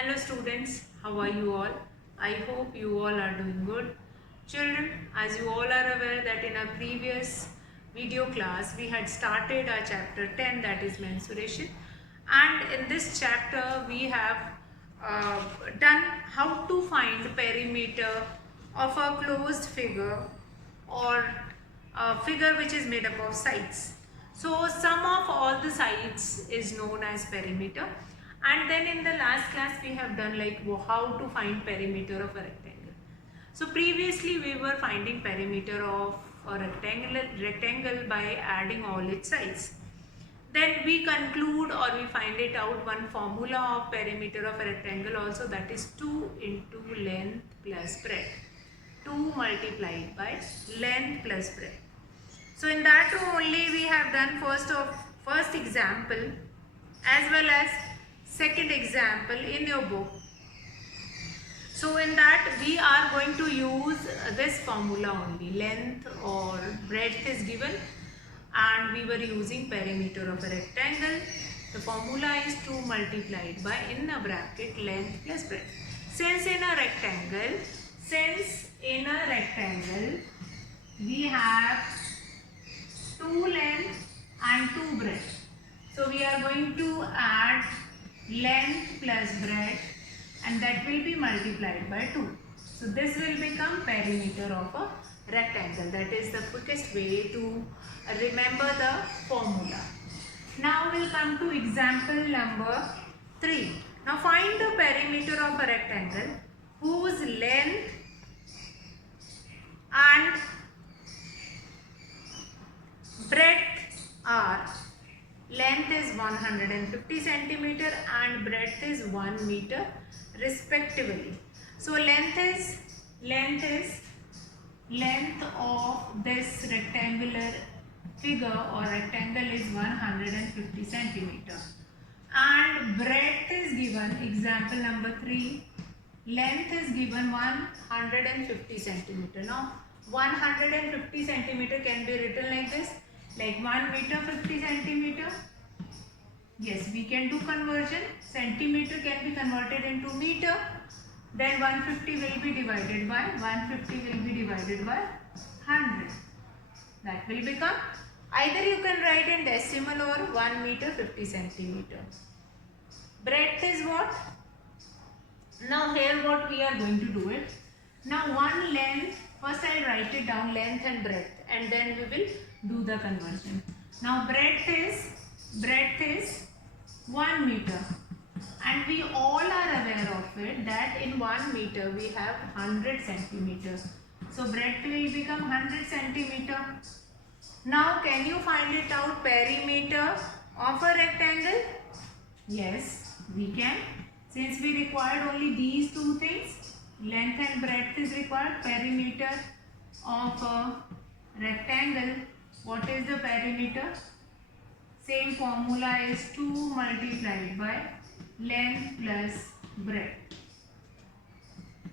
Hello students, how are you all? I hope you all are doing good. Children, as you all are aware that in our previous video class we had started our chapter 10, that is mensuration, and in this chapter we have done how to find perimeter of a closed figure or a figure which is made up of sides. So sum of all the sides is known as perimeter, and then in the last class we have done like how to find perimeter of a rectangle. So previously we were finding perimeter of a rectangle by adding all its sides. Then we conclude or we find it out one formula of perimeter of a rectangle also, that is 2 into length plus breadth. 2 multiplied by length plus breadth. So in that row only we have done first example as well as second example in your book. So in that we are going to use this formula only. Length or breadth is given and we were using perimeter of a rectangle. The formula is 2 multiplied by, in a bracket, length plus breadth. Since in a rectangle we have 2 length and 2 breadth. So we are going to add length plus breadth and that will be multiplied by 2. So this will become perimeter of a rectangle. That is the quickest way to remember the formula. Now we'll come to example number 3. Now find the perimeter of a rectangle whose length and breadth are, length is 150 centimeter and breadth is 1 meter respectively. So length of this rectangular figure or rectangle is 150 centimeter and breadth is given, example number 3, length is given 150 centimeter. Now 150 centimeter can be written like this, like 1 meter 50 centimeter. Yes, we can do conversion. Centimeter can be converted into meter. Then 150 will be divided by 100. That will become, either you can write in decimal or 1 meter 50 centimeter. Breadth is what? Now here what we are going to do it. Now one length, first I will write it down, length and breadth, and then we will do the conversion. Now breadth is 1 meter and we all are aware of it that in 1 meter we have 100 centimeters. So breadth will become 100 centimeter. Now can you find it out, perimeter of a rectangle? Yes, we can. Since we required only these two things, length and breadth is required. Perimeter of a rectangle, what is the perimeter? Same formula is 2 multiplied by length plus breadth.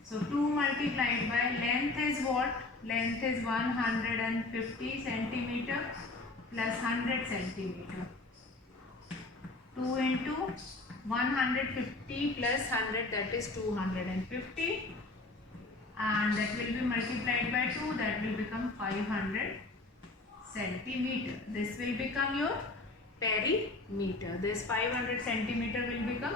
So 2 multiplied by length is what? Length is 150 centimeter plus 100 centimeter. 2 into 150 plus 100, that is 250, and that will be multiplied by 2, that will become 500 centimeter. This will become your perimeter. This 500 centimeter will become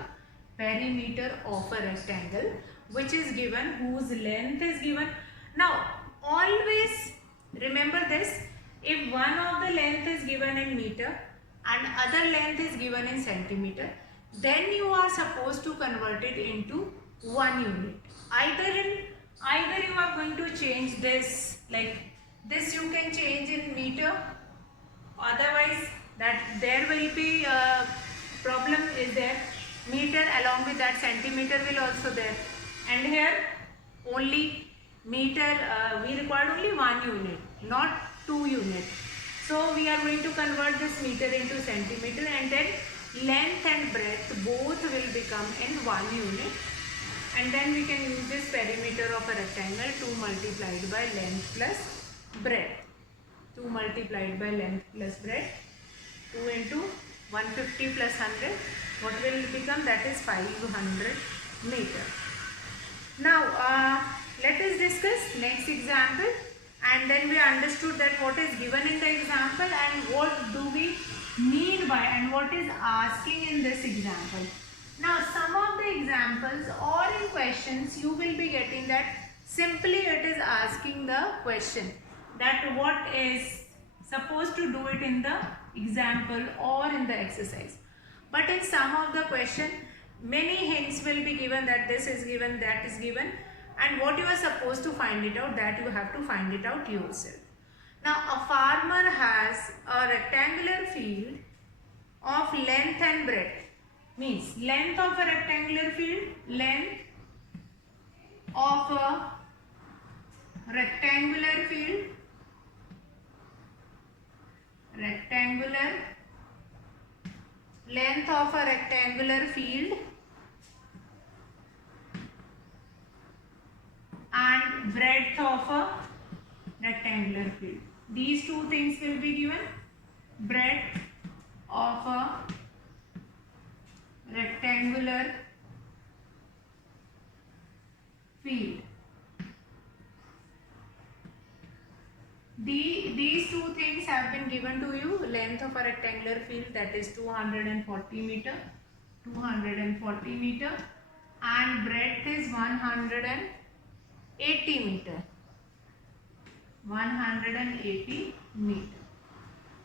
perimeter of a rectangle which is given, whose length is given. Now always remember this, if one of the length is given in meter and other length is given in centimeter, then you are supposed to convert it into 1 unit. Either you are going to change this, like this you can change in meter, otherwise that there will be a problem is there, meter along with that centimeter will also there, and here only meter, we required only 1 unit, not 2 units. So we are going to convert this meter into centimeter, and then length and breadth both will become in 1 unit, and then we can use this perimeter of a rectangle 2 multiplied by length plus breadth. 2 multiplied by length plus breadth, 2 into 150 plus 100, what will become? That is 500 meter. Now let us discuss next example, and then we understood that what is given in the example and what do we mean by and what is asking in this example. Now some of the examples or in questions you will be getting that simply it is asking the question that what is supposed to do it in the example or in the exercise. But in some of the question many hints will be given that this is given, that is given, and what you are supposed to find it out, that you have to find it out yourself. Now a farmer has a rectangular field of length and breadth, means length of a rectangular field, length of a rectangular field, rectangular, length of a rectangular field and breadth of a rectangular field. These two things will be given. Breadth of a rectangular field. These two things have been given to you. Length of a rectangular field, that is 240 meter, 240 meter, and breadth is 180 meter, 180 meter.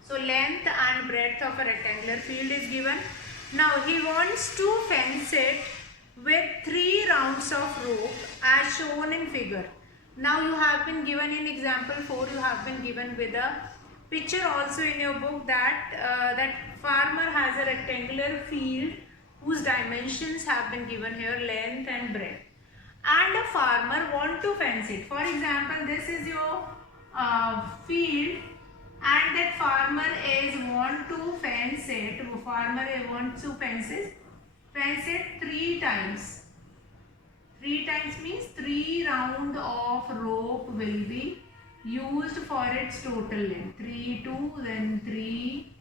So length and breadth of a rectangular field is given. Now he wants to fence it with 3 rounds of rope as shown in figure. Now you have been given in example 4, you have been given with a picture also in your book that that farmer has a rectangular field whose dimensions have been given here, length and breadth, and a farmer want to fence it. For example, this is your field and that farmer is want to fence it. Farmer wants to fence it 3 times. 3 times means 3 round of rope will be used for its total length. 3, 2, then 3.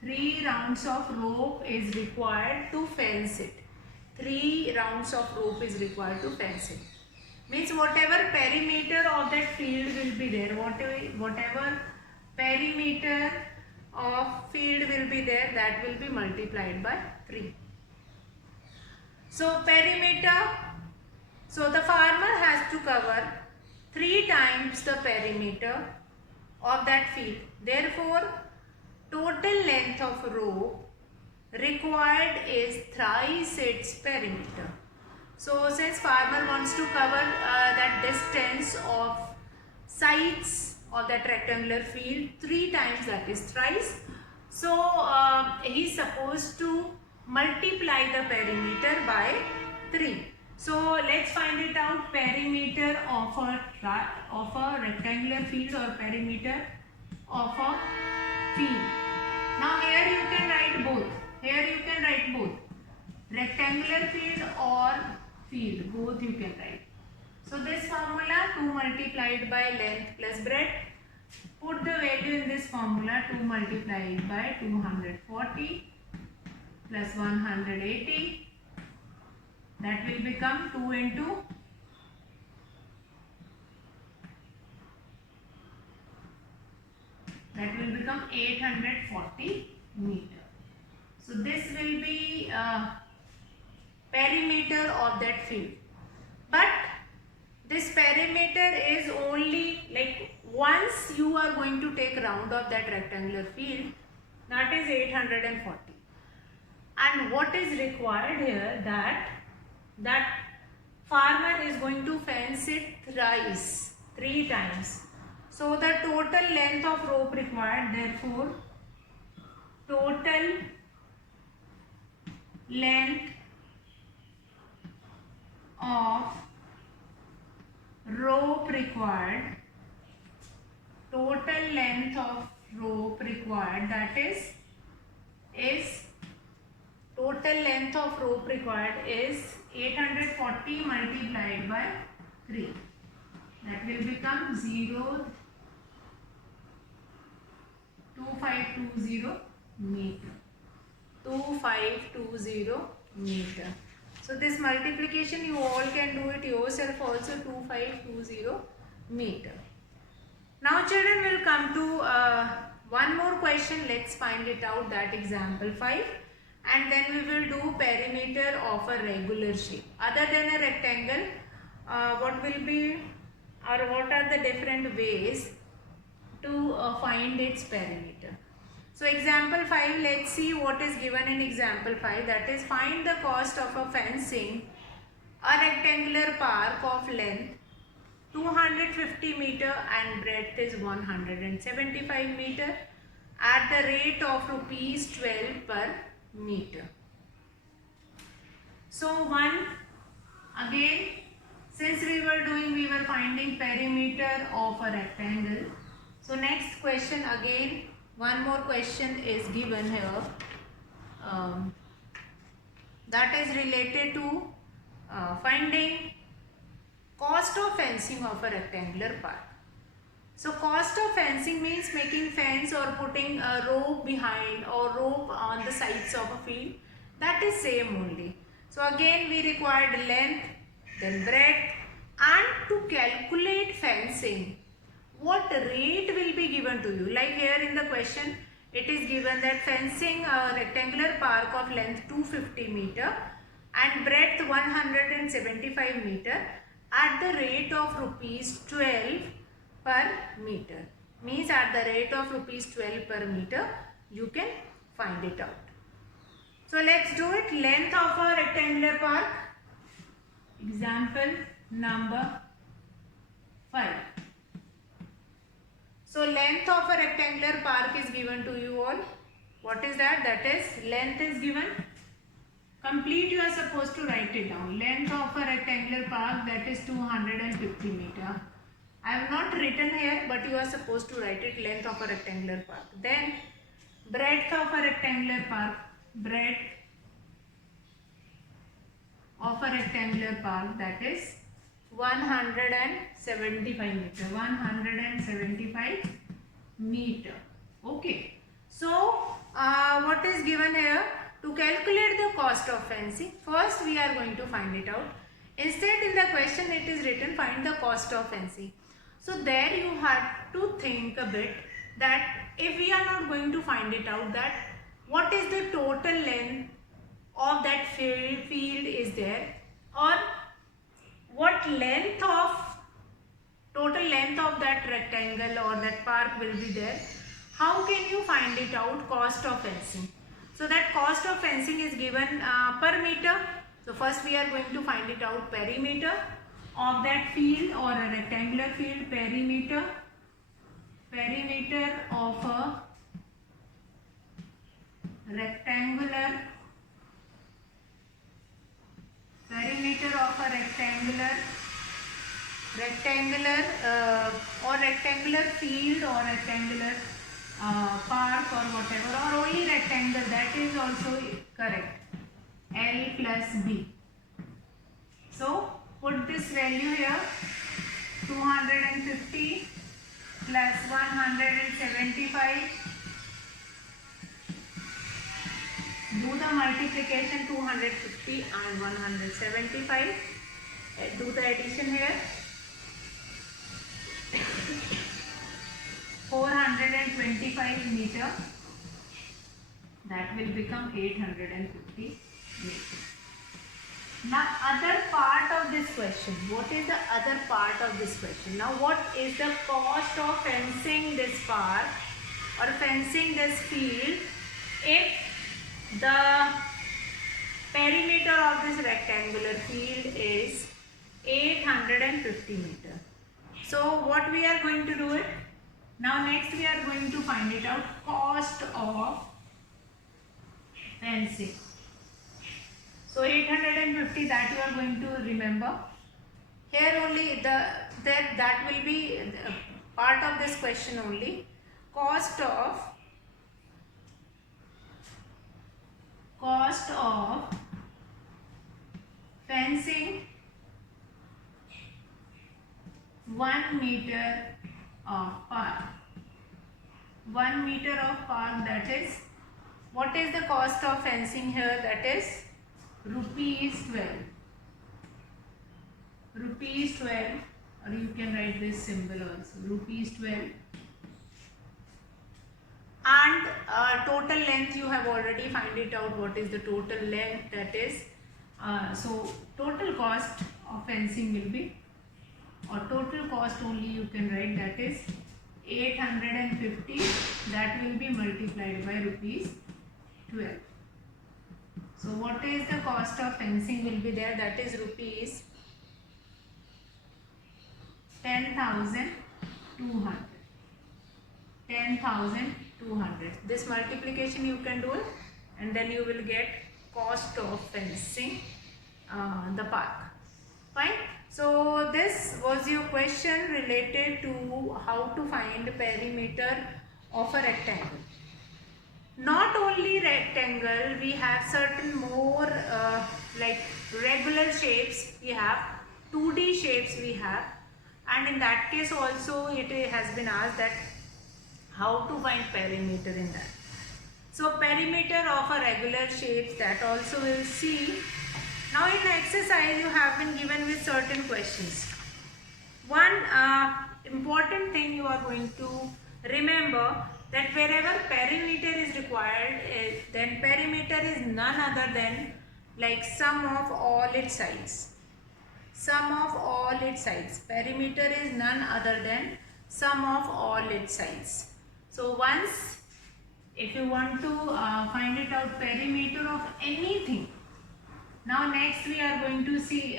3 rounds of rope is required to fence it. 3 rounds of rope is required to fence it. Means whatever perimeter of that field will be there, whatever perimeter of field will be there, that will be multiplied by 3. So perimeter, so the farmer has to cover 3 times the perimeter of that field. Therefore, total length of rope required is thrice its perimeter. So since farmer wants to cover that distance of sides of that rectangular field 3 times, that is thrice. So he is supposed to multiply the perimeter by 3. So let's find it out. Perimeter of a rectangular field or perimeter of a field. Now here you can write both. Here you can write both. Rectangular field or field, both you can write. So this formula 2 multiplied by length plus breadth. Put the value in this formula. 2 multiplied by 240 plus 180. That will become 2 into 840 meter. So this will be perimeter of that field. But this perimeter is only like once you are going to take round of that rectangular field, that is 840. And what is required here, that farmer is going to fence it thrice, 3 times. So the total length of rope required, therefore total length of rope required, total length of rope required, that is total length of rope required is 840 multiplied by 3. That will become 0.2520 meter. 2520 meter. So this multiplication you all can do it yourself also, 2520 meter. Now children, will come to one more question. Let's find it out, that example 5, and then we will do perimeter of a regular shape. Other than a rectangle, what will be or what are the different ways to find its perimeter? So example 5, let's see what is given in example 5, that is find the cost of a fencing a rectangular park of length 250 meter and breadth is 175 meter at the rate of rupees 12 per meter. So one, again, since we were finding perimeter of a rectangle. So next question, again one more question is given here, that is related to finding cost of fencing of a rectangular park. So cost of fencing means making fence or putting a rope behind or rope on the sides of a field. That is same only. So again we required length, then breadth, and to calculate fencing, what rate will be given to you? Like here in the question, it is given that fencing a rectangular park of length 250 meter and breadth 175 meter at the rate of rupees 12 per meter. Means at the rate of rupees 12 per meter, you can find it out. So let's do it. Length of a rectangular park. Example number 5. So length of a rectangular park is given to you all. What is that? That is, length is given. Complete, you are supposed to write it down. Length of a rectangular park, that is 250 meter. I have not written here, but you are supposed to write it, length of a rectangular park. Then breadth of a rectangular park. Breadth of a rectangular park, that is 175 meter. 175 meter. Okay. So what is given here? To calculate the cost of fencing, first we are going to find it out. Instead in the question it is written find the cost of fencing. So there you have to think a bit that if we are not going to find it out, that what is the total length of that field is there, or what length of total length of that rectangle or that park will be there. How can you find it out, cost of fencing? So that cost of fencing is given per meter. So first we are going to find it out, perimeter of that field or a rectangular field. Perimeter of a rectangular, perimeter of a rectangular field or rectangular park or whatever, or only rectangle, that is also correct. L plus B. So put this value here, 250 plus 175. Do the multiplication, 250 and 175. Do the addition here. 425 meter, that will become 850 meter. Now other part of this question, what is the other part of this question? Now what is the cost of fencing this park or fencing this field if the perimeter of this rectangular field is 850 meter? So what we are going to do it? Now next we are going to find it out, cost of fencing. So 850, that you are going to remember. Here only that will be part of this question only. Cost of fencing 1 meter of park. 1 meter of park, that is, what is the cost of fencing here? That is rupees 12. Rupees 12, or you can write this symbol also, rupees 12. And total length, you have already find it out what is the total length, that is so total cost of fencing will be, or total cost only you can write, that is 850, that will be multiplied by rupees 12. So what is the cost of fencing will be there, that is rupees 10,200. 10,200. This multiplication you can do it, and then you will get cost of fencing the park. Fine. So this was your question related to how to find perimeter of a rectangle. Not only rectangle, we have certain more like regular shapes we have, 2D shapes we have, and in that case also it has been asked that how to find perimeter in that. So perimeter of a regular shapes, that also we'll see. Now in exercise you have been given with certain questions. One important thing you are going to remember, that wherever perimeter is required, then perimeter is none other than like sum of all its sides. Sum of all its sides. Perimeter is none other than sum of all its sides. So once, if you want to find it out perimeter of anything, now next we are going to see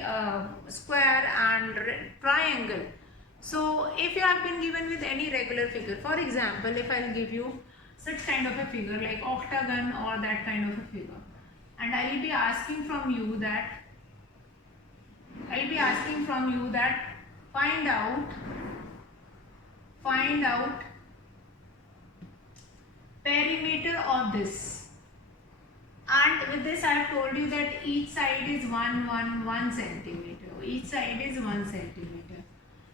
square and triangle. So if you have been given with any regular figure, for example, if I will give you such kind of a figure like octagon or that kind of a figure, and I will be asking from you that, find out perimeter of this, and with this I have told you that each side is 1 centimeter. Each side is 1 centimeter.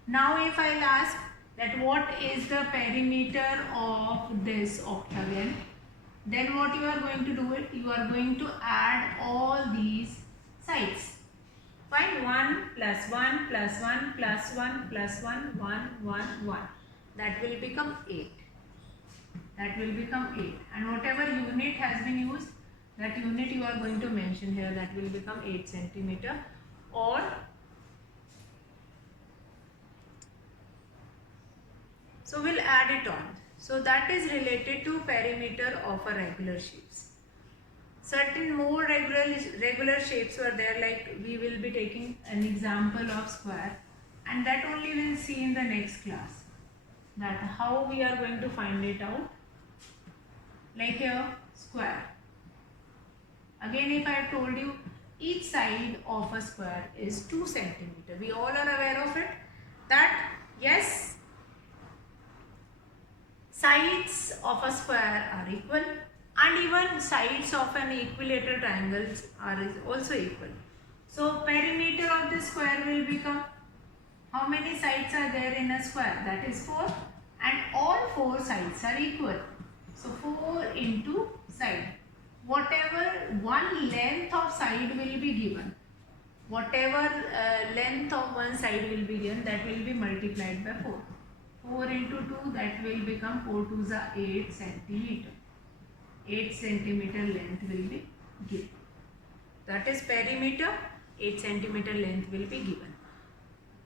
Now if I will ask that what is the perimeter of this octagon, then what you are going to do it, you are going to add all these sides. Find 1 plus 1 plus 1 plus 1 plus 1, 1, 1, 1. That will become 8. That will become 8. And whatever unit has been used, that unit you are going to mention here, that will become 8 centimeter. Or so we'll add it on. So that is related to perimeter of a regular shapes. Certain more regular shapes were there, like we will be taking an example of square, and that only we'll see in the next class, that how we are going to find it out. Like here, square. Again, if I have told you each side of a square is 2 centimeter, we all are aware of it, that yes, sides of a square are equal, and even sides of an equilateral triangle are also equal. So perimeter of the square will become, how many sides are there in a square? That is 4, and all 4 sides are equal. So 4 into side. Whatever one length of side will be given, whatever length of one side will be given, that will be multiplied by 4. 4 into 2, that will become 4 2s are 8 centimeter. 8 centimeter length will be given. That is perimeter, 8 centimeter length will be given.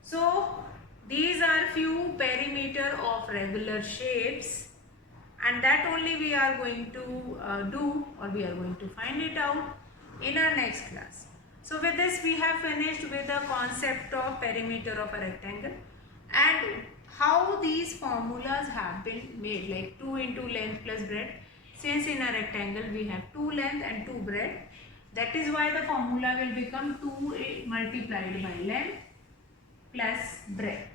So these are few perimeter of regular shapes, and that only we are going to do, or we are going to find it out in our next class. So with this we have finished with the concept of perimeter of a rectangle, and how these formulas have been made, like 2 into length plus breadth. Since in a rectangle we have 2 length and 2 breadth, that is why the formula will become 2 multiplied by length plus breadth.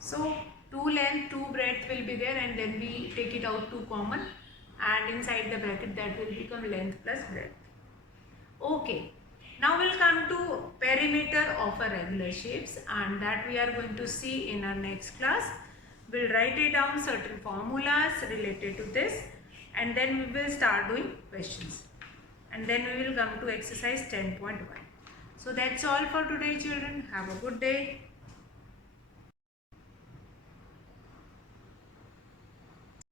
So 2 length, 2 breadth will be there, and then we take it out to common, and inside the bracket that will become length plus breadth. Okay. Now we'll come to perimeter of a regular shapes, and that we are going to see in our next class. We'll write it down certain formulas related to this, and then we will start doing questions. and then we will come to exercise 10.1. So that's all for today, children. Have a good day.